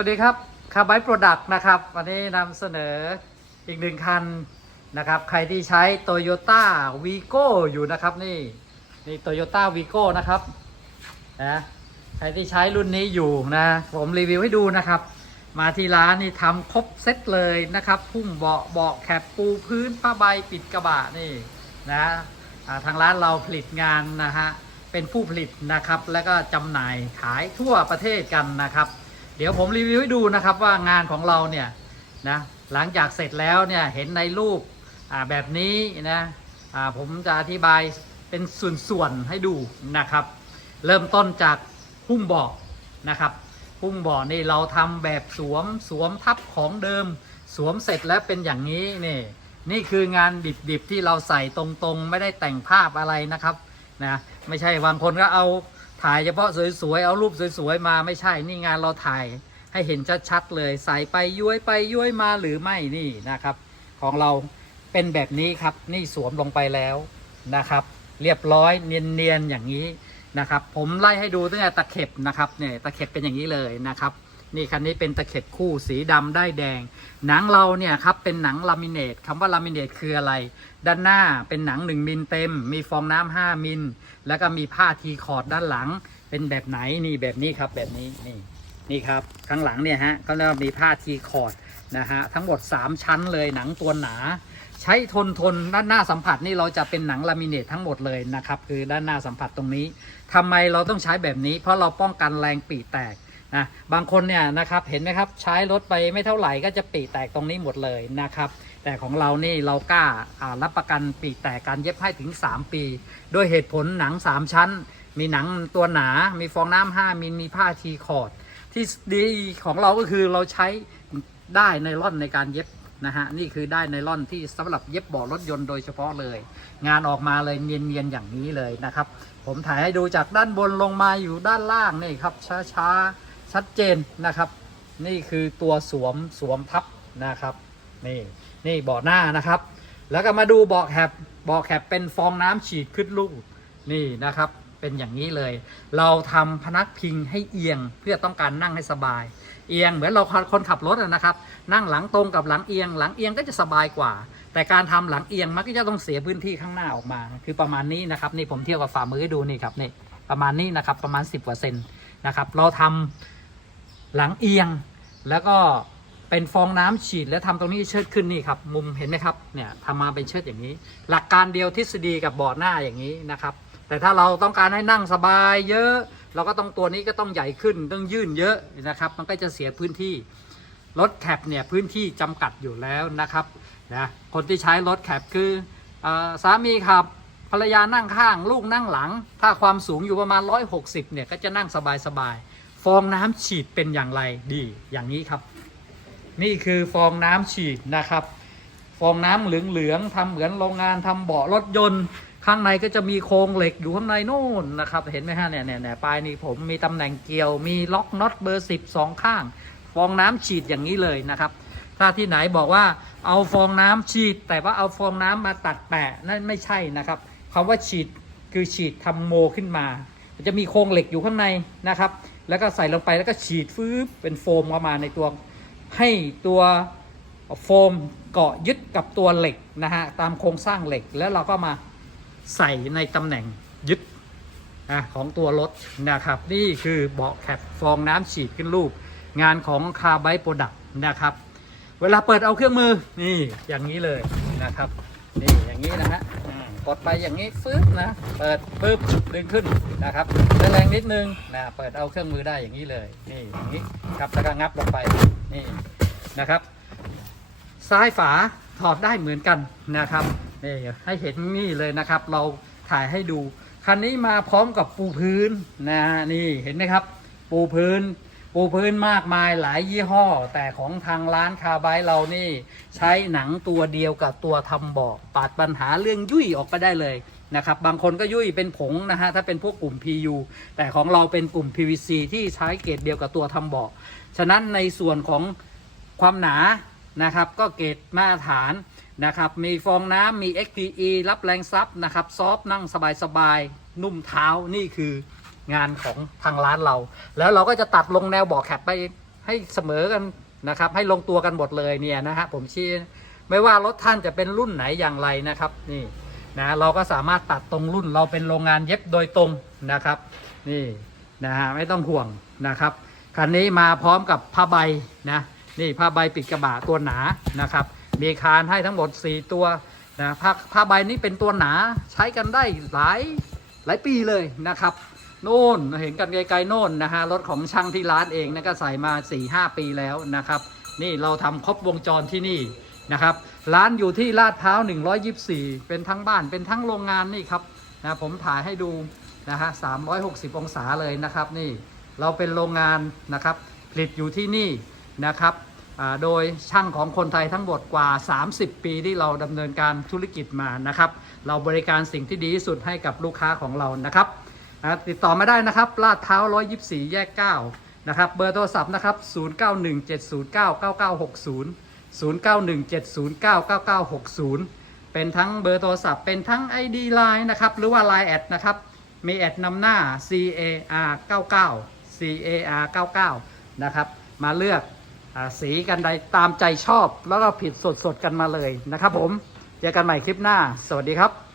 วัสดีครับคาร์ไบโปรดักต์นะครับ วันนี้นำเสนออีกหนึ่งคันนะครับ ใครที่ใช้ Toyota v i g o อยู่นะครับนี่นี่ Toyota v i g o นะครับนะใครที่ใช้รุ่นนี้อยู่นะ ผมรีวิวให้ดูนะครับ มาที่ร้านนี่ทำครบเซตเลยนะครับ พุ่มเบาะเบาะแคปปูพื้นผ้าใบปิดกระบะนี่นะทางร้านเราผลิตงานนะฮะเป็นผู้ผลิตนะครับ แล้วก็จำหน่ายขายทั่วประเทศกันนะครับ เดี๋ยวผมรีวิวให้ดูนะครับว่างานของเราเนี่ยนะหลังจากเสร็จแล้วเนี่ยเห็นในรูปแบบนี้นะผมจะอธิบายเป็นส่วนๆให้ดูนะครับ เริ่มต้นจากหุ้มบาะนะครับหุ้มบาะนี่เราทำแบบสวมสวมทับของเดิม สวมเสร็จแล้วเป็นอย่างนี้นี่นี่คืองานดิบๆที่เราใส่ตรงๆ ไม่ได้แต่งภาพอะไรนะครับนะไม่ใช่บางคนก็เอา ถ่ายเฉพาะสวยๆ เอารูปสวยๆ มาไม่ใช่ นี่งานเราถ่ายให้เห็นชัดๆ เลย ใส่ไปย้วยไปย้วยมาหรือไม่นี่นะครับ ของเราเป็นแบบนี้ครับ นี่สวมลงไปแล้วนะครับ เรียบร้อยเนียนๆอย่างนี้นะครับ ผมไล่ให้ดูตั้งแต่ตะเข็บนะครับเนี่ยตะเข็บเป็นอย่างนี้เลยนะครับ นี่คันนี้เป็นตะเข็บคู่สีดำได้แดง หนังเราเนี่ยครับเป็นหนังลามิเนตคำว่าลามิเนตคืออะไร ด้านหน้าเป็นหนัง 1 มิลเต็ม มีฟองน้ำ5มิล แล้วก็มีผ้าทีคอร์ดด้านหลัง เป็นแบบไหนนี่แบบนี้ครับแบบนี้นี่นี่ครับข้างหลังเนี่ยฮะก็เรียกว่ามีผ้าทีคอร์ดนะฮะทั้งหมด 3 ชั้นเลยหนังตัวหนา ใช้ทนทนด้านหน้าสัมผัสนี่เราจะเป็นหนังลามิเนตทั้งหมดเลยนะครับคือด้านหน้าสัมผัสตรงนี้ทำไมเราต้องใช้แบบนี้ เพราะเราป้องกันแรงปีแตก นะบางคนเนี่ยนะครับเห็นไหมครับใช้รถไปไม่เท่าไหร่ก็จะปีแตกตรงนี้หมดเลยนะครับ แต่ของเรานี่เรากล้ารับประกันปีแตกการเย็บให้ถึง 3 ปีด้วยเหตุผลหนัง 3 ชั้น มีหนังตัวหนา มีฟองน้ำ5มิลมีผ้าทีคอร์ดที่ดีของเราก็คือเราใช้ได้ในร่อนในการเย็บนะฮะนี่คือได้ในร่อนที่สำหรับเย็บเบาะรถยนต์โดยเฉพาะเลย งานออกมาเลยเนียนๆอย่างนี้เลยนะครับ ผมถ่ายให้ดูจากด้านบนลงมาอยู่ด้านล่างนี่ครับช้าๆ ชัดเจนนะครับ นี่คือตัวสวมสวมทับนะครับ นี่นี่เบาะหน้านะครับ แล้วก็มาดูเบาะแคปเบาะแคปเป็นฟองน้ำฉีดขึ้นลูกนี่นะครับเป็นอย่างนี้เลย เราทำพนักพิงให้เอียงเพื่อต้องการนั่งให้สบาย เอียงเหมือนเราคนขับรถนะครับ นั่งหลังตรงกับหลังเอียง หลังเอียงก็จะสบายกว่า แต่การทำหลังเอียงมันก็จะต้องเสียพื้นที่ข้างหน้าออกมา คือประมาณนี้นะครับ นี่ผมเทียบกับฝ่ามือให้ดูนี่ครับนี่ประมาณนี้นะครับประมาณ 10กว่าเซนนะครับ เราทำ หลังเอียง แล้วก็เป็นฟองน้ำฉีดแล้วทำตรงนี้เชิดขึ้นนี่ครับ มุมเห็นไหมครับเนี่ยทำมาเป็นเชิดอย่างนี้ หลักการเดียวทฤษฎีกับเบาะหน้าอย่างนี้นะครับ แต่ถ้าเราต้องการให้นั่งสบายเยอะเราก็ต้องตัวนี้ก็ต้องใหญ่ขึ้นต้องยื่นเยอะนะครับ มันก็จะเสียพื้นที่รถแคปเนี่ยพื้นที่จำกัดอยู่แล้วนะครับนะคนที่ใช้รถแคปคืออสามีขับภรรยานั่งข้าง ลูกนั่งหลัง ถ้าความสูงอยู่ประมาณ 160เนี่ยก็จะนั่งสบายๆ ฟองน้ำฉีดเป็นอย่างไรดีอย่างนี้ครับ นี่คือฟองน้ำฉีดนะครับ ฟองน้ำเหลืองๆทำเหมือนโรงงานทำเบาะรถยนต์ ข้างในก็จะมีโครงเหล็กอยู่ข้างในโน่นนะครับ เห็นไหมฮะเนี่ยเนี่ยปลายนี้ผมมีตำแหน่งเกี่ยวมีล็อกน็อตเบอร์สิบสองข้าง ฟองน้ำฉีดอย่างนี้เลยนะครับ ถ้าที่ไหนบอกว่าเอาฟองน้ำฉีด แต่ว่าเอาฟองน้ำมาตัดแปะนั่นไม่ใช่นะครับคำว่าฉีดคือฉีดทำโมขึ้นมา จะมีโครงเหล็กอยู่ข้างในนะครับ แล้วก็ใส่ลงไปแล้วก็ฉีดฟื้บเป็นโฟมเข้ามาในตัวให้ตัวโฟมเกาะยึดกับตัวเหล็กนะฮะตามโครงสร้างเหล็กแล้วเราก็มาใส่ในตำแหน่งยึดนะของตัวรถนะครับนี่คือเบาะแคปฟองน้ำฉีดขึ้นรูป งานของคาร์ไบโปรดักต์นะครับ เวลาเปิดเอาเครื่องมือนี่อย่างนี้เลยนะครับนี่อย่างนี้นะฮะ กดไปอย่างนี้ฟึ๊บนะเปิดปึ๊บดึงขึ้นนะครับแรงนิดนึงนะเปิดเอาเครื่องมือได้อย่างนี้เลยนี่อย่างนี้ครับแล้วก็งับลงไปนี่นะครับ ซ้ายฝาถอดได้เหมือนกันนะครับนี่ให้เห็นนี่เลยนะครับ เราถ่ายให้ดูคันนี้มาพร้อมกับปูพื้นนะนี่เห็นไหมครับ ปูพื้น ปูพื้นมากมายหลายยี่ห้อ แต่ของทางร้านคาร์ไบต์เรานี่ใช้หนังตัวเดียวกับตัวทำเบอกปัดปัญหาเรื่องยุ่ยออกไปได้เลยนะครับบางคนก็ยุ่ยเป็นผงนะฮะถ้าเป็นพวกกลุ่ม PU แต่ของเราเป็นกลุ่ม PVC ที่ใช้เกรดเดียวกับตัวทำเบอกฉะนั้นในส่วนของความหนานะครับก็เกรดมาตรฐานนะครับมีฟองน้ำมี XPE รับแรงซับนะครับซอฟนั่งสบายๆ นุ่มเท้านี่คือ งานของทางร้านเรา แล้วเราก็จะตัดลงแนวบอกแคปไปให้เสมอกันนะครับ ให้ลงตัวกันหมดเลยเนี่ยนะฮะผมชี้ไม่ว่ารถท่านจะเป็นรุ่นไหนอย่างไรนะครับนี่นะเราก็สามารถตัดตรงรุ่นเราเป็นโรงงานเย็บโดยตรงนะครับนี่นะฮะไม่ต้องห่วงนะครับคันนี้มาพร้อมกับผ้าใบนะนี่ผ้าใบปิดกระบะตัวหนานะครับ มีคานให้ทั้งหมด 4 ตัวนะผ้าผ้าใบนี้เป็นตัวหนาใช้กันได้หลายหลายปีเลยนะครับ น่นเห็นกันไกลๆโน่นนะฮะรถของช่างที่ร้านเองนะก็ใส่มา 4-5 ปีแล้วนะครับ นี่เราทำครบวงจรที่นี่นะครับ ร้านอยู่ที่ลาดพร้าว 124 เป็นทั้งบ้านเป็นทั้งโรงงานนี่ครับนะผมถ่ายให้ดูนะฮะ360 องศาเลยนะครับนี่เราเป็นโรงงานนะครับผลิตอยู่ที่นี่นะครับโดยช่างของคนไทยทั้งหมดกว่า 30 ปีที่เราดำเนินการธุรกิจมานะครับ เราบริการสิ่งที่ดีที่สุดให้กับลูกค้าของเรานะครับ อ่าติดต่อมาได้นะครับลาดเท้า124 แยก 9 นะครับ เบอร์โทรศัพท์นะครับ 0917099960 0917099960 เป็นทั้งเบอร์โทรศัพท์เป็นทั้ง ID Line นะครับ หรือว่า Line แอดนะครับ มีแอดนำหน้า CAR 99 CAR 99นะครับมาเลือกอสีกันใดตามใจชอบ แล้วก็ผิดสดๆกันมาเลยนะครับผม เจอกันใหม่คลิปหน้า สวัสดีครับ